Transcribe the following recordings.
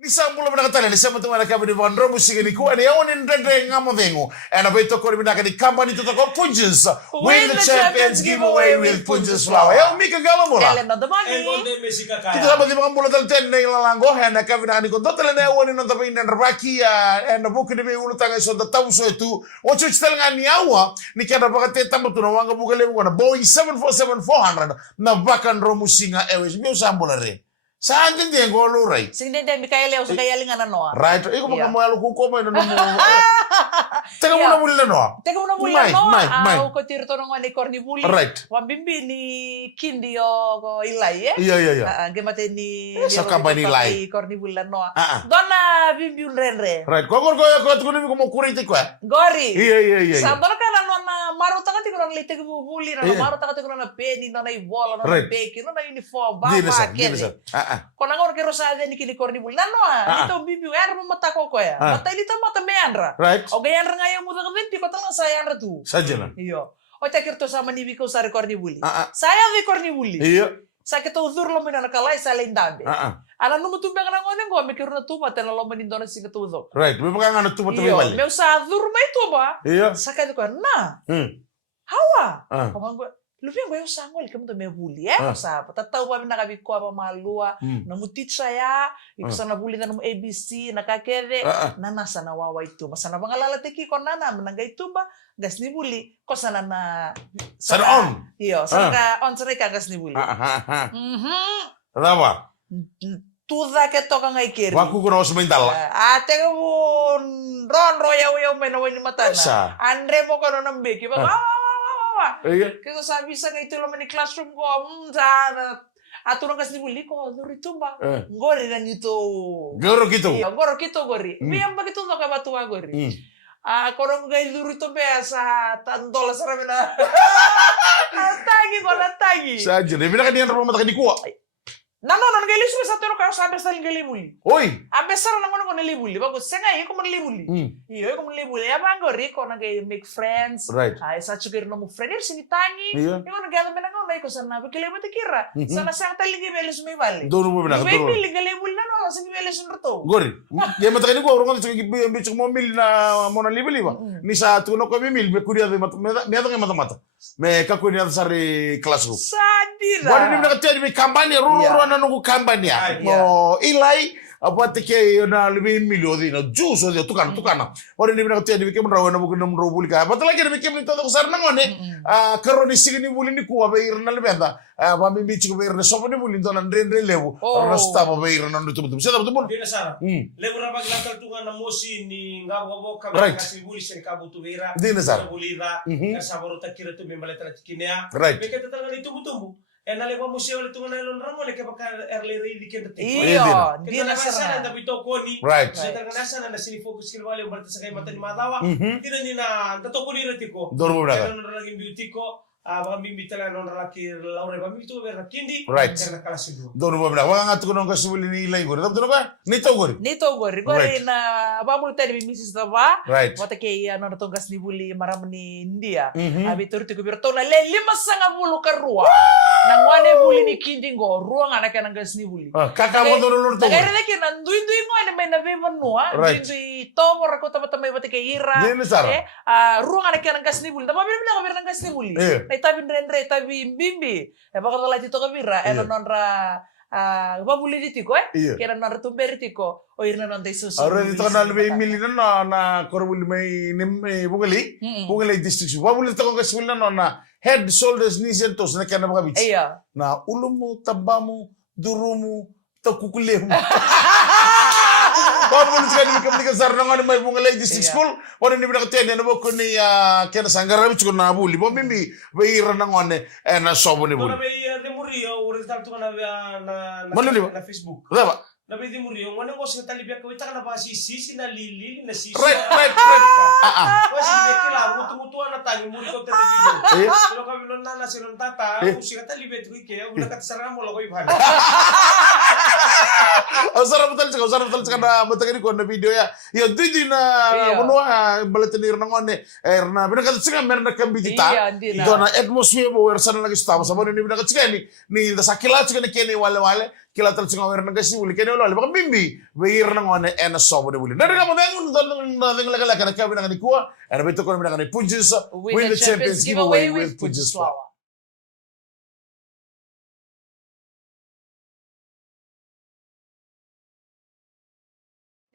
Nisambula menakatala nisema tumana kabini vandro musiki ni kuwa ni yaoni ndende ngamo vengo. And a bit of Korimaka the company to the punches. Win the champions giveaway with punches flower. Yo, Mika Galamura. Ellen of the money. Kita sama di mambula del ten na lango na kabina ni kontotele na yaoni no tapin na raki and the book ni be ulutanga so the tauso etu. Ocho chitalanga ni awa ni kada bakate tambo tunawanga bugale na Boeing 747-400 na bakandro musinga airways. Mio sambula re. Saan din din ko luray. Sing din Mikael sa kaya lingan ano. Right. Iko magkamualo ko ko may nanumu. Teka mo na muli no. Teka mo na muli no. Ako ko tirto ng ni Cornibuli. Right. Wabimbi ni Kindi o Ilay eh. Iya. Gemate ni sa company Ilay. Cornibuli no. Dona bimbi un renre. Right. Ko ni ko mo kuriti ko. Gori. Iya. Sa dona kana no na maruta ka tigron lite ko buli na maruta ka tigron na penny na ibola na beki na uniform ba kene. Kona ngor ke rosada ni kini Cornibuli nano ito bimbi er mo mata ko ya. Mata ilita mata meandra. Right. O gayan ngayon mo ka 20 ko talang sayang tu. Saja na. Iyo. O takirto sama ni Biko sa Cornibuli. Saya vi Cornibuli. Iya. Sa kito uzur lo mina nakalay sa lindabe. Ana no mutumbe kana ngone ngo mikir na tuma tena lo manindo na sing tuzo. Right. May mga ngano tuma tuma bali. Meu sa uzur may tuba. Iya. Sa kito ko na. Hawa. Kamango Lupin gue usah ngol kamu tuh mebuli ya, usah. Tahu kami nak kabiko apa malua, namutit saya, ikut buli tanam ABC, nakakere, nana sana wawa itu, masana bangalala teki kon nana menangga itu ba, gas ni buli, kok sana na, sana on, iyo, sana ka on sereka gas ni buli. Kenapa? Tuda ke toka ngai kiri. Waku kuno semental. Ate ko ron roya mena wani matana. Andre mo kono nambe ki ba. Kita sabi sa ngayon lo mani classroom ko aturang kasi buli ko dito ba gori na nito goro kito gori miyang bagito to kabatuwa gori korong gay durito be sa tandola sa ramena tagi saja deh bila kan dia rumah matak di kuah Nano gay lisu sa tero kayo sabi sa lingali muli oi ambesar na ngono ko libuli bago senga iko mo libuli iyo iko mo libuli abango riko na gay make friends ay sa chukir no mo friend sinitangi iko na gaya menang na iko sana bikile mo tikira sana sa talingi meles may vale dono mo binang dono lingali muli na no sa meles nrto gori dia matak ni ko rongo sa bicho mo mil na mo na libuli ba ni sa tuno ko mil be kuria de mata me kakuni sari classroom sadira wani ni nakatedi mi kampanye ruru na nungu kampanye mo ilai apa tike na libi miliodi na juso dia tukana wani ni nakatedi mi kemra wana buku namro bulika apa lagi ni kemri to sar nangone karoni sigini bulini ku aba irna lebenda ba mi bichi ko irna so ni bulin to na ndre lebu rasta ba irna ndu tubu seda tubu dina sara lebu rabag latal tunga na mosi ni ngabo ka kasi buli sen kabutu vera dina sara bulida saboro takira tu membale trakikinea right bekete tanga ni tubu enale kwa museo le tunga na lon rango le kebaka erle ridi kente iyo dina sara na bito koni right seta kana sana na sini fokus kilwale umbalta sa kay mata ni madawa dina ni na tatokoni retiko dormo braga non ragin biutiko baka mimbitala non raki laure ba mito ver kindi right kana kala sidu dormo braga wanga ngatu kono kasubuli ni ilai gori tapto ko nito gori na babul tadi misis taba right wata ke ano to gas ni buli maram ni India abi turti ko birto na le 5 karua nangwane buli ni kindi ngo ruang anak yang gas ni buli kakak mo dorlo to kaya na kina ndui ngwane may nabe manua ndui to mo ko tama wata ke ira ruang anak yang gas ni buli tama bila ka birang gas ni buli tabi ndre tabi bimbi bakal lagi to kabira nonra babuli ditiko kera nonra tumberi tiko o irna non dei susu ora dito na lebe milina na korbuli may bugali district babuli to ko kasul na head shoulders knees and toes na kana mga bitch na ulumu tabamu durumu takukulemu babuli sekali kamdika sarna ngani may bugali district school wala ni binakatene na boko ni kena sanggara bitch ko na buli bo mimbi bayira na ngone na sobo ni buli na Facebook. Raba. Nabi di muri yung ngone ko sa talibya ko ita na ba sisi na lili na sisi. Right. Wasi ni kila mutu na tayo muri ko television. Pero kami non na silon tata, usi ka talibya ko ke, ulah kat sarang mo lokoy bhana. Usara betul na matagani ko na video ya. Yo didi na monwa balatenir na ngone na binaka tsinga merna kambitita. Dona atmosphere bo wersana lagi stama sabon ni binaka tsinga ni da sakila tsinga kene wale kila tal singa wer nga si wuli kene lo ba bimbi we ir na ngone ena sobo de wuli na nga mo ngun dal nga la kana kabi na ni kuwa ana beto ko na ni Punjis win the champions giveaway with Punjis Flour.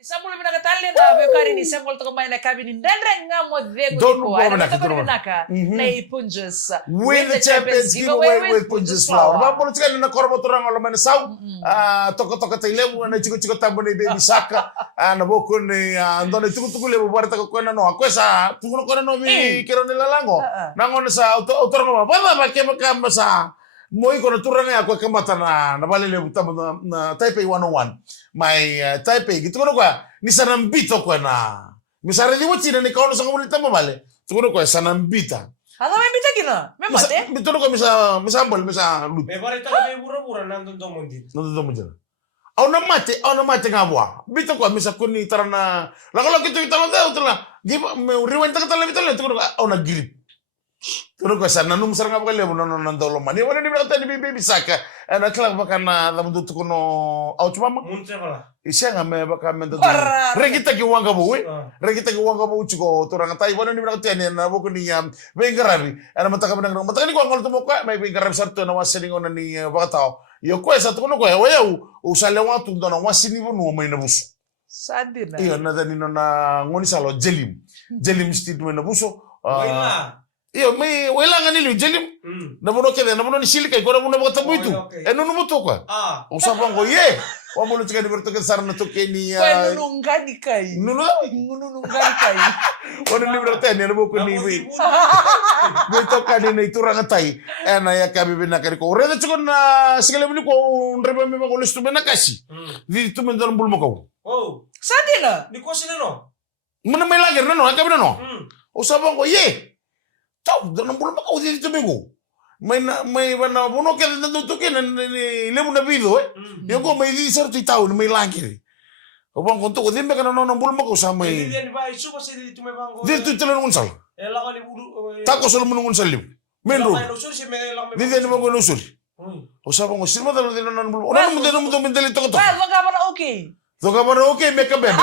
Samul minakatali na bekari ni samul to kumain na kabini ndendre nga mo dego ko ay na to binaka na Punjis win the champions giveaway with Punjis Flour. Ba polo tsika na korbo to rang man saw toko tailemu na chiko tambo ni baby saka na boko ni andone tuku le bubar ta ko na no akwesa tuku ko no mi kero ni lalango nangon sa auto ngo ba ke makam sa moi kono turanga ako kamata na balele butamo na Taipei 101 mai Taipei gitu kono kwa ni sanambito kwa na misare di wuti na ni kono sa ngulita mo bale tukono kwa sanambita Ano may bita kina me mate bitono ko misa bol misa lut Me pare tala me bura nandun to mondit. no mo jana au na mate ngabwa bito ko misa kuni tarana la ko gitu italo da utla giba me rewind ta tala bitalo tukono au na grip Tuno ko sana num sarang apa kali no dolo mani wala ni berata ni bibi saka ana kala bakana da mundu tukono au chuma Munte kala. isya nga me baka menda regita ki wanga bu regita ki wanga bu chiko turang tai wala ni berata ni na buku ni bengarabi ana mataka benang mataka ni ko ngol tumo ka may bengarabi sarto na wasini ngona ni bakatao yo ko sa tukono ko ya u sale watu ndona wasini bu no may nabuso sadina iyo na dani no na ngoni salo jelim stit mo nabuso Iyo may wala nga nilo jelim nabuno kede nabuno ni silika ko nabuno mo tabu itu eno no moto kwa usapan ko ye wa mo tsika ni berto ke sarna to ke ni kwa nungani kai nungani kai wala ni berto ni nabo ko ni wi beto ka ni turanga tai ena ya kabi bina kari ko reda tsiko na sigale bini ko reba me ko listu bena kasi di tu men don bulmo ko sadina Ni ko sinano? Muna may lager na no akabi na no usapan ko ye Tau, dan bulma ko di tu mego. May bana buno ke nando to ke lemu na bido Yo ko may di sarto tau may langir. O bang konto ko dimbe kana no bulma ko sa may. Di ba isu pa si tu me bango. Di tu telo ngunsal. Ela ka ni bulu. Tako solo mun ngunsal lim. Menro. Di di mo ko nusul. O sa bang sirma dalo di nan bulma. Ona mo deno mo deli to to. Ba ka bana okay. To ka bana okay me ka bebe.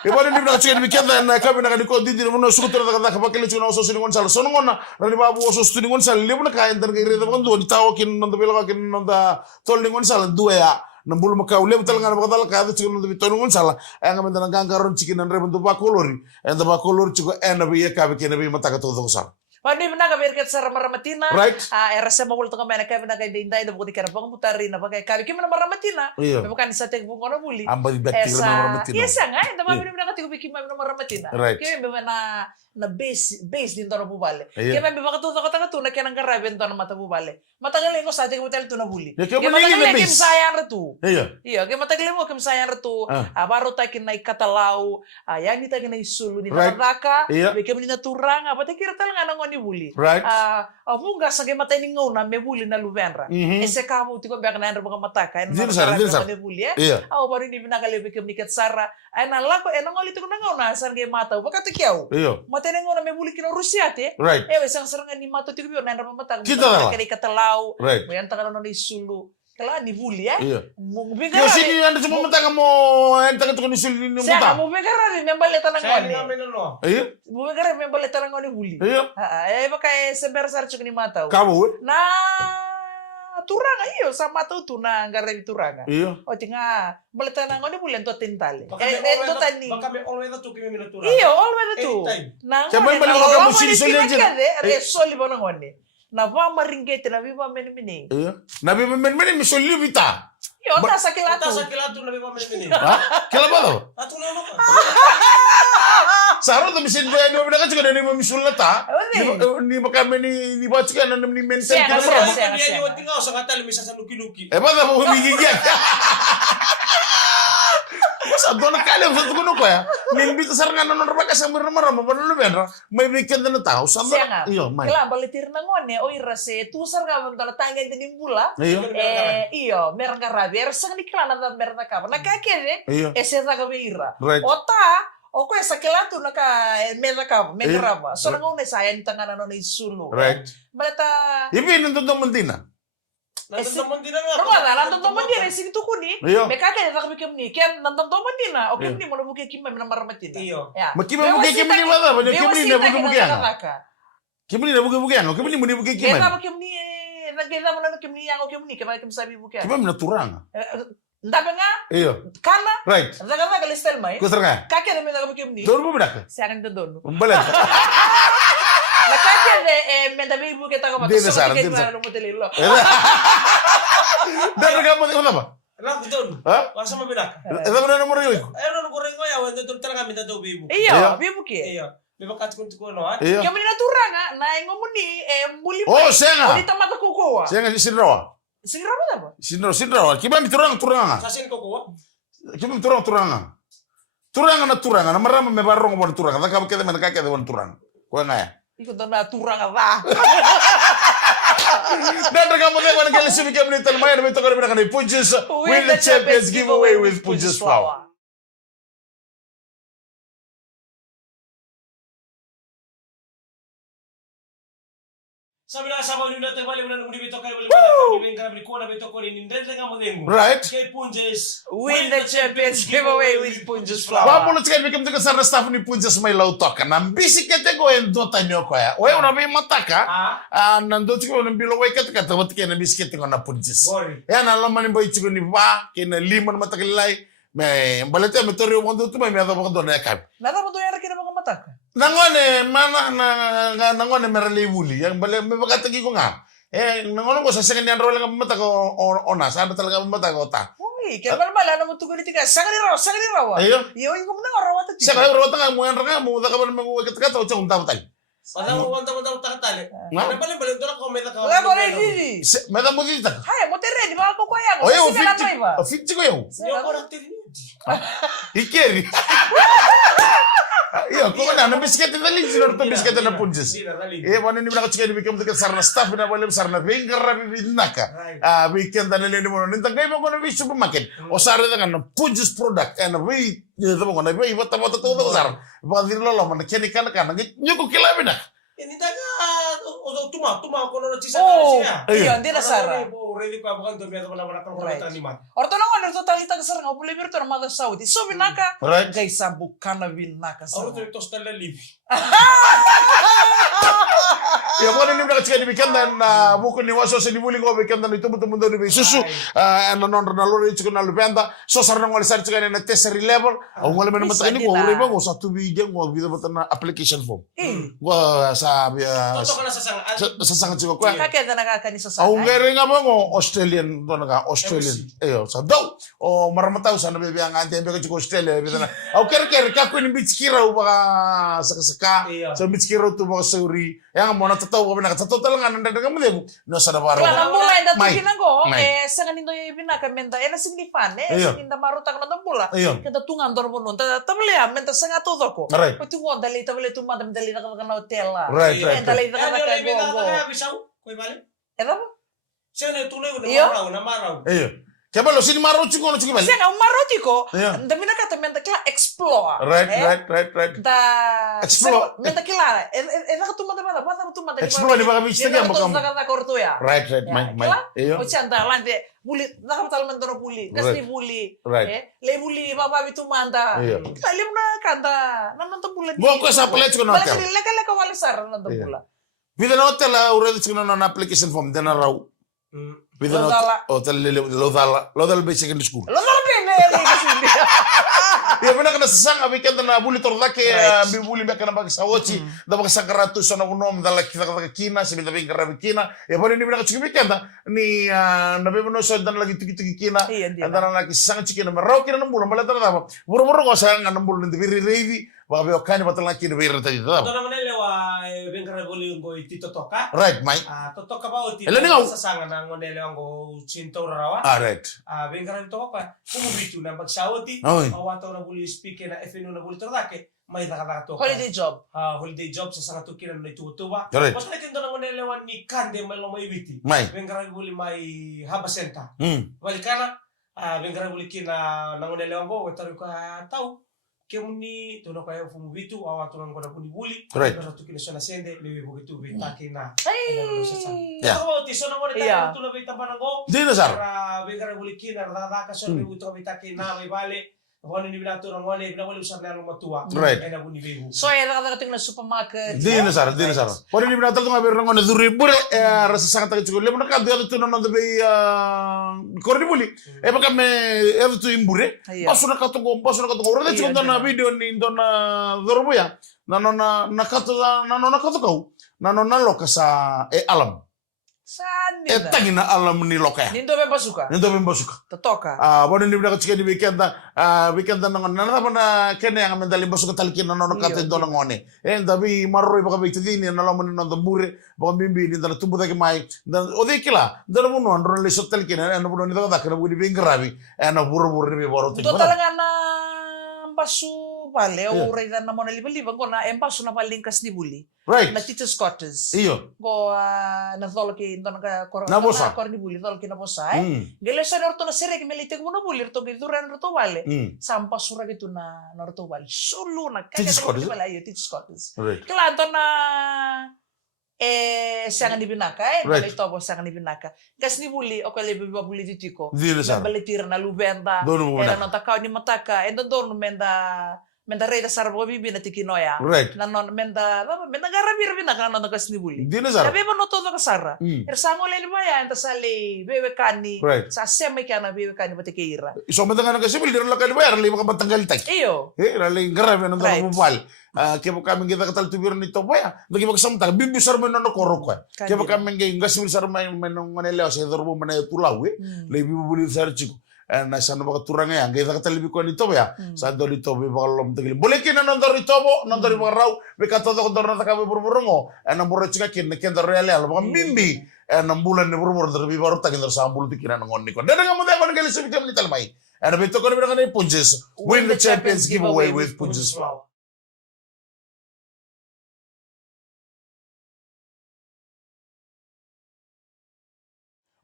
Ibali ni nakachika ni kenda na kabi na kaniko didi mo sukutura da ka bakele chuna oso siningon sal sono ngona rani babu oso siningon sal lebu na kaen tan gaire da kondo ni tawo kin nanda bela kin nanda tol ningon sal dua ya nambul maka lebu tal ngana bakal ka da chikin nanda bitongon sal ay nga menda ngangaron chikin nan rebentu ba kolori enda ba kolori chiko ena bi ya kabi ken bi mata ka to sal Pandi na berkat sa maramatina. Right. Erasa mo to kamay na kaya na kay dinday na buti karapang mutari na bagay kabi kimi na maramatina. Bukan sa tek bungo na buli. Amba di batti na maramatina. Yes nga, enda ba na katigo biki na maramatina. Right. Kimi ba na base din to na bubale. Kimi ba katuto na kaya nang karaben to na mata bubale. Matagal ko sa tek butel to na buli. Kimi matagal kim sayang retu. Iya, kimi matagal mo kim sayang retu. Baro ta kinay katalaw. Yani ta kinay sulu ni raka. Kimi ni naturang apa ta kira tal nga ni buli. Right. Munga sa matay ni ngona me buli na luvenra. Ese kamo ti ko bek na mga mataka. Din sar. Ne buli bari ni binakalebi kem ni katsara. Ay nalako ngoli ti ko na ngona san ge mata. Bakati kiyaw. Matay ni ngona me buli kino Rusya te. Right. Sang sarang ni mato ti ko na ndra mataka. Kita kay katalaw. Right. Mo yan takalo ni sulu. Kala ni buli Mo Yo sini anda cuma mataka mo enta ka to ni sulu ni Siya muta. mo begara ni membaleta ng ngoni. Iya. Mo begara membaleta ng ngoni buli. Iya. Baka seber sar chuk ni mataw. Kamu. Na turanga sa mataw tu na ngare turanga. Iya. O tinga baleta ng ngoni buli to tintale. To tani. Baka me always to kimi minatura. Always tu. Na Sabay balik ka mo sili soli Re soli ba ng ngoni. Na va maringete na viva menmini. Iya. Nabi men mi soli vita. Yo ta sa kilatu. na viva menmini. Kila ba to? Atu na no. Saro to misin ba ni mo ka chika ni mo misulna ta. Ni baka ni ba chika na ni mention ka Siya. bro. Ni wati nga sa ngatal misa sa luki-luki. Ba ta mo humigigyan. Masa doon nakala sa tukuno ko ya. Nimbita sar nga non ra ka sa marama ba no benra. May weekend na tao sa Siya nga. iyo may. Kala balitir na ngone o irase tu sar nga man tangan din bula. Iyo. Meron nga rabi. Sang ni kala na meron na ka. Nakakede. Iyo. Ese na ka ira. Right. Ota o ko sa kilatu naka mera ka megraba. So ngone sayan tangan na no isulu. Right. Balita Ibi nandun do Mandina. Nonton mandina nga. Rwanda, nonton mandina sing tu kuni. Iyo. Mekake na kami kemni. Ken nonton mandina. O kemni mo na buke kimma na maramatina. Iyo. Ya. Makima buke kimni mata, banyak kimni na buke yang. Kimni na buke yang, kimni mo ni buke Kaya kimni. ba kemni nagkita mo na kemni yang o kemni kaya sabi buke. Kimni na turang. Ndaga nga Iyo. kana. Right. Ndaga nga kalistel mai. Kusaranga. Kake na menda kami kemni. Dor mo bidak. Siakan da dono. Balat. La kake de menda bi buke ta ko Dene sara, dene sara. no modelilo. Dan kamu tengok apa? Anak doon. Ha? Wasa mabinak. Ito mo na nomor yun. Ayun, ano ko rin ko yaw. Ito talaga minta daw bibu. Iyo, bi buke. Iyo. Bibakat ko no ha. Iya. Kami na turanga na ngomuni muli. Oh, siya nga. Uli tamata kukuha. Siya nga sinrawa. Singra ba ba? Sinrawa. Kiba mi turang nga. Sasin ko ko. Kiba mi turang nga. Turang na marama me barong mo turang. Taka kete me kake de turang. Ko nga ya. Iko na turanga ba. Dan kamu tengok nak kali sini kami nitan main betul kalau nak ni Punches win the Champions giveaway with Punches Flower. Sabi na sa mga nila tayo wala nang dibito kayo wala nang dibengkara biko na bito ko ni ndende nga mo dengo. Right. Kay Punches Win the Champions giveaway with Punches Flower. Vamos chicken bikin tu kesar staff ni Punches may lautok na bisikete ko endo tanyo ko ya. Oye una vez mataka. Nando chico na bilo way kat kat wat kena bisikete ko na Punches. Gori. Ya na lamani boy chico ni ba kena limon matakilay. Me balete me torio mondo tu me ado ko na kap. Nada mo to yara kina mga mata. Nangone mana nangone merali wuli yang bale me bakatagi ko nga. Nangone ko sa second yan role nga mata ko ona sa talaga mata ko ta. Uy, kaya bala na mo tugon iti ka. Sagani raw. Ayo. Iyo ko na raw ta. Sa kaya rawata nga mo yan nga mo da ka man mo kat o chong taw tal. Pada mo takatali. Nga? Ano pala balon doon ko may nakaw. Wala mo rin dili. Me da mo dita. Hay, mo tere di ba ko kuya ko. Oye, o Sige na fit iba. o fit ko yo. Yo ko na tirinidi. Ikeri. Iyo, ko na bisikete dali sino to bisikete na Punches. Sila dali. Wala ni bila ko chicken bikam to sarna staff na wala sarna finger naka. Weekend na nila mo nintang kay mo ko na supermarket. O sare da kan Punches product and we ito mo na iba tama to sar. Ba dirlo lo man keni kan nyo ko kilabi na. Ini taga tuma ko na chisa Oh, siya. iyo, hindi na sara. Ready ko abakan to biya wala wala kang ni man. Orto lang ano to talita ka sarang upuli birto na mga Saudi. So binaka. Right. Guys, sabu kana binaka sa. Aro to tosta la libi. Ya mo ni bila chicken bikam na buko ni waso sa libuli ko bikam na ito mo mundo ni susu. Ano non na lori chicken na lupenda. So sarna ngol sar chicken na tertiary level. Ang wala man mata ni ko riba ko sa tubigyan ko bida na application form. Wa sa Toto ka na sa sangat chico ko. Kake na nakakani sa sana. Ang ngere nga mo Australian to naga Australian. Eyo sa daw. O maramataw sa nabibi ang ante ko chico Australia bida na. Au ker ka ko ni bitskira baka saka sa bitskira to baka sauri. Yang mo na totoo ko na totoo talaga nandaga mo demo. No sa nabaro. Wala mo na inda May. tukinan ko. May. Sa kanino yung binaka menda. Na singlifan. Iyo. Sinda marutak na tambula. Iyo. Kada tungan dor mo nun. Tabli ya. Menta sa nga todo ko. Right. Pati mo, dali tumanda. Dali na ka na hotel la. Right. Dali na ka na Ano ka go. kaya bisaw? Koy bale. Eto mo? Siya na tuloy ko Iyo? na maraw. Eyo. Kaya lo sini maro chico no chico bal. Siya nga, umarotiko. Iya. Dami na ka menta kila explore. Right. Da Explore. menta kila ka tumanda pata tumanda Explore di baka bista ka ka baka. na kortuya Right. May. Eyo. o chanda lande buli nakapatal man dono buli kasi buli Right. le buli baba bitumanda Iya. kalim na kanda naman to bula Buwan ko sa apply ko na hotel. leka wala sar na to Iya. bula Bida na hotel ura chico na application form dena raw. Bida na hotel Lodala Bay Secondary School. lo no bene kasi Ya benar kana sasang weekend na buli tordake bibuli mbaka na baka sawochi da baka sakaratu sana unom dala kita kina sibil da bingkara kina ya bani ni bina chiki weekend ni na be no so dan lagi tiki kina dan lagi sasang chiki na maraw kina nambul mala da da buru ko sa nga nambul ndi biri revi baka be okani batala kina be reta di da Ito naman lewa bengkara boli ko tito toka. right mai Toka ba o tito Ela ningaw. sa sanga na ngonele ko cinto rawa. right Bengkara to ka kumubitu na pagsawati. Oy. Awato na buli speak na FNU na buli tordake. May nakata to. holiday job Holiday job sa sanga tukiran na itutuba. Right. Mas natin na ngonele wan ni kande malo may witi. mai Bengkara buli may habasenta. hmm Balikana bengkara buli kina nangonele ko taro ka tau. kemuni tuna kaya fumu vitu awa tuna ngona kuni buli Right. na tukile sona sende lewe begitu betake na Yeah. kalau ti sona ngona Yeah. tuna beta banango Dino sar. para bengara buli kina rada ka sona begitu betake na bale ngone ni binato ngone bina wali usar na matua Right. ena buni bebu So era kata na supermarket. Dino sar. Pode ni binatal tunga ber ngone duri bure rasa sangat tak cukup. Lemo nakad dia tu nono be korni buli. Baka me tu imbure. Iya. Pasuna katungo. Rada cukup dona video ni dona dorbo ya. Nanona nakatu kau. Nanona lokasa alam. Saan Tangina alam ni lokaya. Nindo be basuka. Nito memang suka. Totoka. Pode ni binakat chicken di weekend nangon nana pana kene yang mendali basuka talikin nono kate dona ngone. Tapi maroi baka be tidini nalo mun no bure baka bimbi ni dana tumbu taki mai. Dan odikila dana mun andro le sotel kene eno buno ni daka kana budi bingarabi eno buru ni be boro tik. Total nga na basu pale o reda na mona liba ngona embasu na palingkas ni buli. Right. Na teachers quarters. Iyo. Go na zolki ndon ka Na bosa. korni buli zolki na bosa. Gele sa norto na sere melite mo na buli to giduran norto vale. Sampa sura gitu na norto vale. Solo na kaya Teachers quarters? wala yo teachers quarters. Right. Kila to na siang ni binaka Right. ito bo siang ni binaka. Gas ni buli o kale biba buli ditiko. Dino sar. Balitir na lubenda. Dono mo Era na. non takao ni mataka e don menda reda sarbo bibi na tikinoya. Right. Na non menda garabir bina kana non gas ni buli. Dino sar. Tapi no todo kasara. Ersango le maya enta sale bebe kani. Right. Sa sema kana bebe kani batikeira. So matanga kasi bil dira lakali bayar lima ka batanggal tak. Iyo. Rali grave no Right. dara bubal. Kaya kami kita katal tubir ni to boya. Bagi magsamta bibi sar men no korok. Kaya kami ngai ngasil sar men manele o se dorbo mane tulawe. Le bibi buli sar chiku. Na sana baka turanga yang kita katal bibi ko ni to boya. Sa do ni to be bakalom tegil. Boleh kina nondor ni tobo, nondor ni raw. Be kato to ndor na kabe burburungo. Na boro chika kin ken do reale al baka bimbi. Na bulan ni burbur der bibi baru tagin der sambul tikina ngonni ko. Dada ngamu de kon gele se bitam ni talmai. And beto ko ni baka Punches. Win the Champions giveaway with Punches Flour.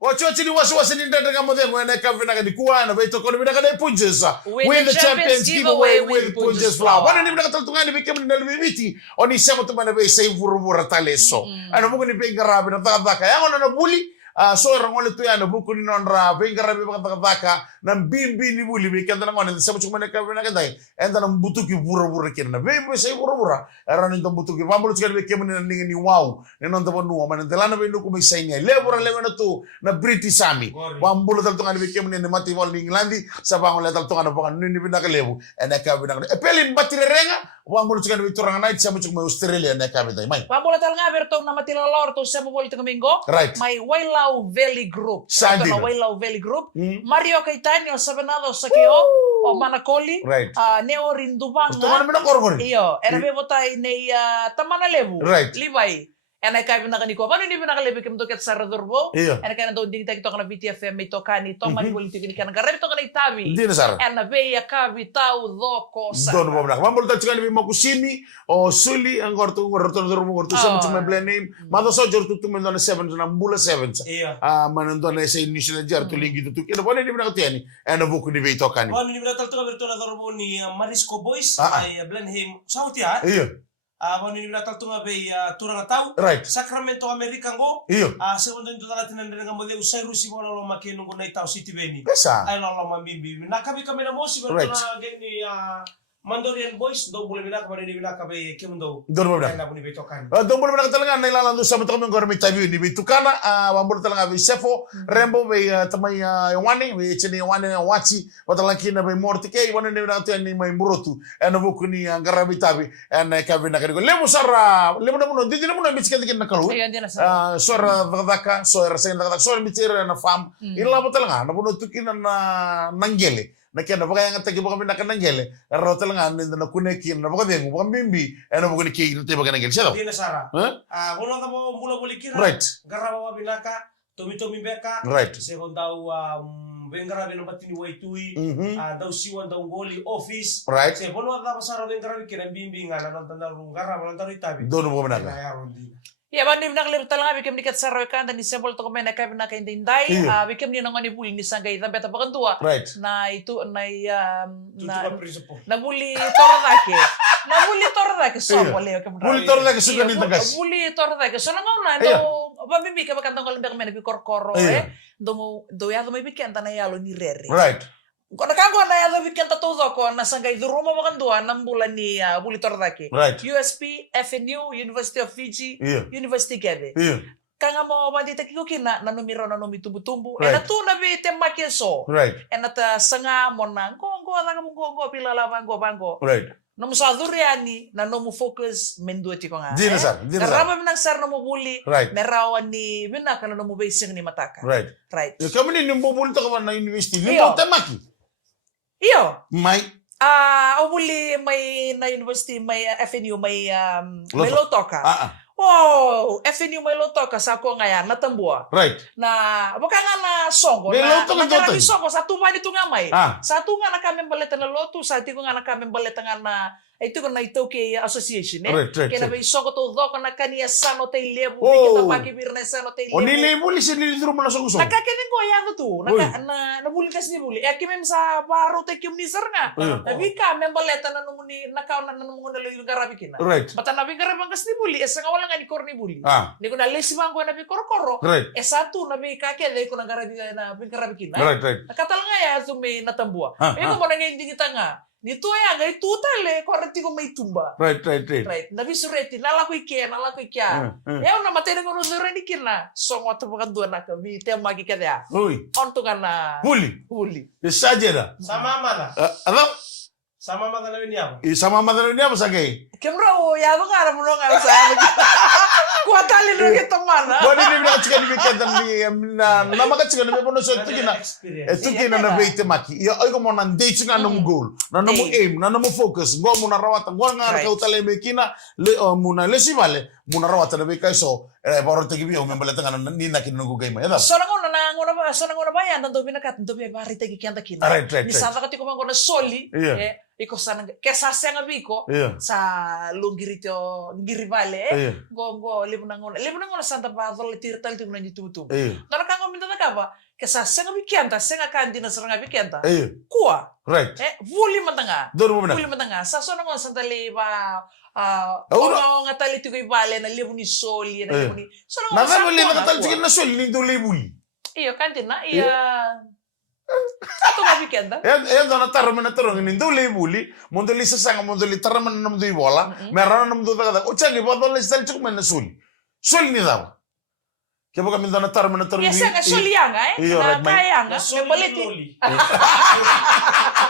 Wachochi ni wasi ni ndanda kama dengo ene kavina kadi kuana beto kono bidaka de Punches. Win the Champions giveaway with Punches Flour. Wana ni bidaka taltungani bikemu ni nalibibiti oni sema tumana be sei vuruvura taleso. Ana buku ni pengarabi na taka yango na buli. So rangole tu yana buku ni nonra pengarabi baka na bimbi ni buli bikenda na ngone sema chumane kavina kadai. Enda na mbutuki vuruvura kina. Be sei vuruvura. Era ni mbutuki vambulu chikani bikemu ni wow. Ni nonda bonu amana delana be nuku misainya. Lebura lewena tu na British Army. Wambulu taltungani bikemu ni mati wal ni Englandi sabango le taltungana baka ni binaka lebu. Ena kavina. Pelin batire renga wambulu chikani bituranga night sama chukuma Australia ena kavina. Mai. Wambola tal nga berto na matilolor to sa bol domingo. Right. My Wailau Valley Group. Sandi. Na Wailau Valley Group. Mario Caetano sabenado sa kio o Manacoli. Right. Neo Rindubanga. Tungana mina korgori. Iyo, era bebotay ni Tamana Lebu. Right. Libay. Ena kay binaka Paano ni binaka lebu kim to ket saradorbo? Iyo. Ena kay na do ding to kana BTFM ito kani to mani boliti kini kana garab to kana itabi. Hindi na sar. Ena beya kabi tau doko sa. Don mo nak. Wambulu taltungani bi makusini o suli ang gorto dormo sama chukuma blame. Mado so jortu tu mendona 7 na mbula 7. iya Manandona sa initial jar tu lingi tu kina boleh ni binaka tiani. Ena buku ni beito kani. wani ni binatal tu berto na dorbo ni Marisco Boys Ah, ah. ay Blenheim South ya Iyo. wani ni binatal tu be turanga tau Right. Sacramento America ngo Iyo. segundo ndu dala tinan nga mo de usai rusi mo lo makeno ngo nai tau city beni Pesa. ay lo mamimbi nakabi kami na mo si berto Right. na geni Mandorian Boys do boleh binaka mani binaka be kemundo Don mo ay nak. na buni betokan Don mo binaka talaga na ilalando sa mga kami ngormi tabi ni bitukana. Wambulu talaga bi Sefo. Rembo be tamay wani be chini wani wachi. Watalaki na be morti kay wani ni binaka tiani may murotu. Ena buku ni garabi tabi. Ena kavina kani ko. Lemo sara. Lemo na muno. Didi na muno mitsi kadi na kalu. Ayan din na sa. Sora daka. Sora sa daka. Sora mitira na fam. Ila mo talaga. Na muno tukina na nanggele. Na kaya na baka yung atagi baka minaka nanggele. Ero talaga na kunekin. Na baka dengo. Baka bimbi. Ena buku ni kay na tayo baka nanggele. Siya daw. di na sara Huh? kuno ka mo mula bulikira Right. garawa binaka tomi beka Right. segundo daw bengara beno batini waitui daw siwan daw ngoli office Right. se bono da pasara bengara kira bimbinga na nonton daw ngara bono daw itabi Doon mo binaka. ayaron di Ya bandi binak lir talanga bikem dikat sarwe kan dan disembol to komena ka binak indai bikem ni nangani buli ni sangai tambe ta bakantua Right. na itu na Tujuh prinsip. na buli torodake so boleh kem Buli torodake suka ni tagas. buli torodake so nangona Iya. do babimbi ka bakantang kolem bikem bi korkoro Iya. do ya do mai biken ta na yalo ni rere Right. Kona kango na yalo biken ta todo ko na sangai do roma bakantua 6 bulan ni buli torodake Right. USP, FNU, University of Fiji, Iya. University Kebe. Iya. Kanga mo bandita kiko kina na numero na numi tumbu-tumbu. Right. Ena tu na bi temma keso. Right. Ena ta sanga mo na ngongo na ngongo pila la bango. Right. Nomu sa duriani na nomu focus mendua ti ko nga. Dina sar. Karaba minang sar nomu buli. Right. Merawan ni bina kana nomu basing ni mataka. Right. Right. Ya kami ni nimbo to ka na university. Ni Iyo. to temaki. Iyo. Mai. Buli may na university may FNU may may Loto. lotoka. Ah. FNU may lotoka sa ko ngayon natambua. Right. Na baka nga na songo May na loto ka nakarami doon. songo sa tuba nito nga may. Ah. Sa tu nga na kami baleta na loto, sa ti ko nga na kami baleta nga na ito ko na ito kay association Right, right, Kaya na right. ba songo to do ko na kaniya sano tay lebo Oh. kita pakibir na sano tay O lebo. nilibuli si nilidro mo na sa gusto. Nakakanin ko yan to. Uy. Na buli kasi ni buli. Kimem sa baro tay kim ni sir nga. Uy. Nabi ka men baleta na numuni nakaw na numuni na yung garabi kina. Right. Bata nabi garabang kas ni buli. Esa nga wala nga ni kor ni buli. Ah. Ni ko na lesi bang ko nabi koro-koro. Right. Satu nabi kakek ko nang garabi na kina. Right, right. Nakatalanga ya so may natambua. Ah, Ko mo nang hindi kita nga. Dito ya nga itutale ko arti ko may tumba. Right, right, right. Right. Nabi sureti nala ko ikya. Ya na matene ko no sureti kina. So mo to bakan dua na ka bi tema gi kada. Uy. Onto kana Buli. huli. Isajera. Sama mana? Alam? Sama mana na niya? Sama madalo niya masagay. Kemra o ya ko ngara mo nga sa. Kuatali no kita mana. Wani ni na chika ni kenta ni na maka chika ni pono so tukina. Experience. Tukina na beite maki. Ya ay ko mo nan date nga no goal. Na no aim, na no focus. Ngo mo na rawata, ngo nga ka utale mekina le mo na lesi vale. Mo na rawata na be kaiso. Baro te gibi o membaleta nga ni na kin no game. Ya da. So ngona ba yan tanto binakat tanto be bari tagi kanta kina. Right, right, Ni right. sa kati ko man ko na soli. Yeah. Iko sana kesa nga biko. Yeah. Sa lungirito ngirivale Yeah. go libo na ngona santa pa dole tirtal tu na ditutu Yeah. kana kanga minta na kaba kesa senga bikianta senga kandi na seranga bikianta Yeah. kuwa Right. vuli matanga Dor mo na. vuli matanga sa so ngona santa leba Ura. nga tali tu ko ibale na libo ni soli na libo ni so Na va le na tal chikin na sol ni do le buli. iyo kandi na ato nga bikianta Yan na tarama na tarong ni do le buli. Mondo li sa sanga mondo li tarama na mondo ibola. Merana na mondo da. O changi ba do le stal chuk men na sol. Sol ni da. Kaya baka minta na tarama na tarong iya senga soli yanga Iyo, na right, may- kaya nga Soli baliti loli.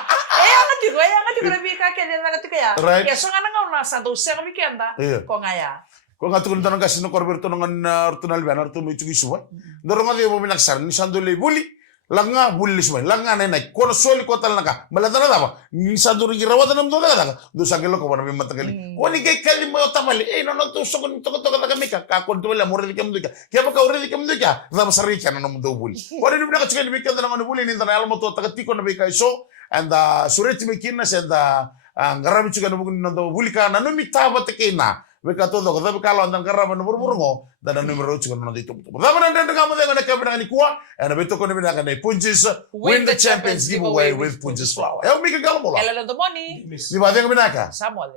nga tiko na bika kaya na tiko ya Right. ya so nga nga santo senga bikianta Iya. ko nga ya Ko nga tukun tanong kasi no korberto ng ortonal ban orto mo chugi suwa. Doro nga di mo binaksar ni sando le buli. Langa buli suwa. Langa na na ko soli ko tal naka. Malata na ba? Ni sando ri rawata nam do daga. Do sangelo ko na bi matagali. Ko ni kay kali mo tamali. Na no to so ko to daga mika. Ka ko to la mo ri kam do ka. Kaya ba ka ri kam do ka. Da masari ka na no do buli. Ko ni binaka chicken bi ka na no buli ni na almo to taga tiko na bi kay so and sureti mi kinna and ngarami chicken no do buli ka na no mitaba te kina. Beka todo ko dabi kalo andan karama no burburungo dana numero chicken no dito. Dabi nan den ngamo den na kabina ni kuwa and beto ko ni binaka na Punjis win the champions giveaway with Punjis flour. E mi ka galo mola. Ela do money Di ba den binaka? Samuel